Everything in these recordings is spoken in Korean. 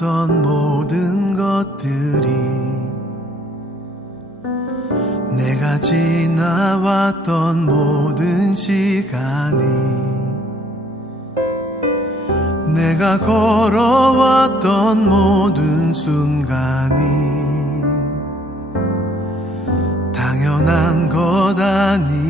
않았던 모든 것들이 내가 지나왔던 모든 시간이 내가 걸어왔던 모든 순간이 당연한 것 아니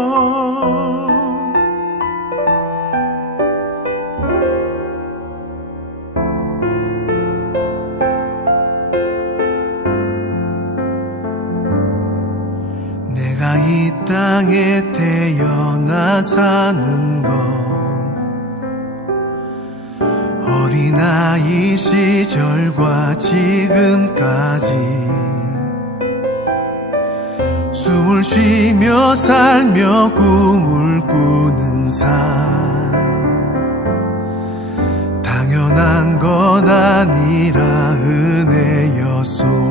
이 땅에 태어나 사는 건 어린아이 시절과 지금까지 숨을 쉬며 살며 꿈을 꾸는 삶. 당연한 것 아니라 은혜였소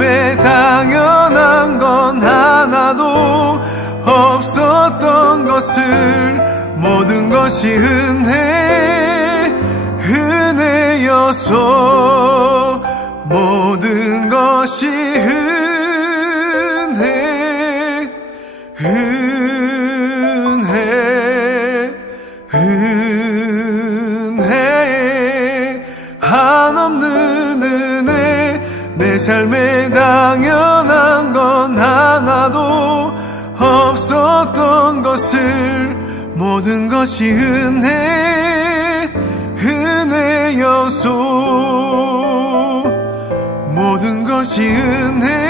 삶에 당연한 건 하나도 없었던 것을 모든 것이 은혜 은혜여서 모든 것이 은혜 내 삶에 당연한 건 하나도 없었던 것을 모든 것이 은혜 은혜여소 모든 것이 은혜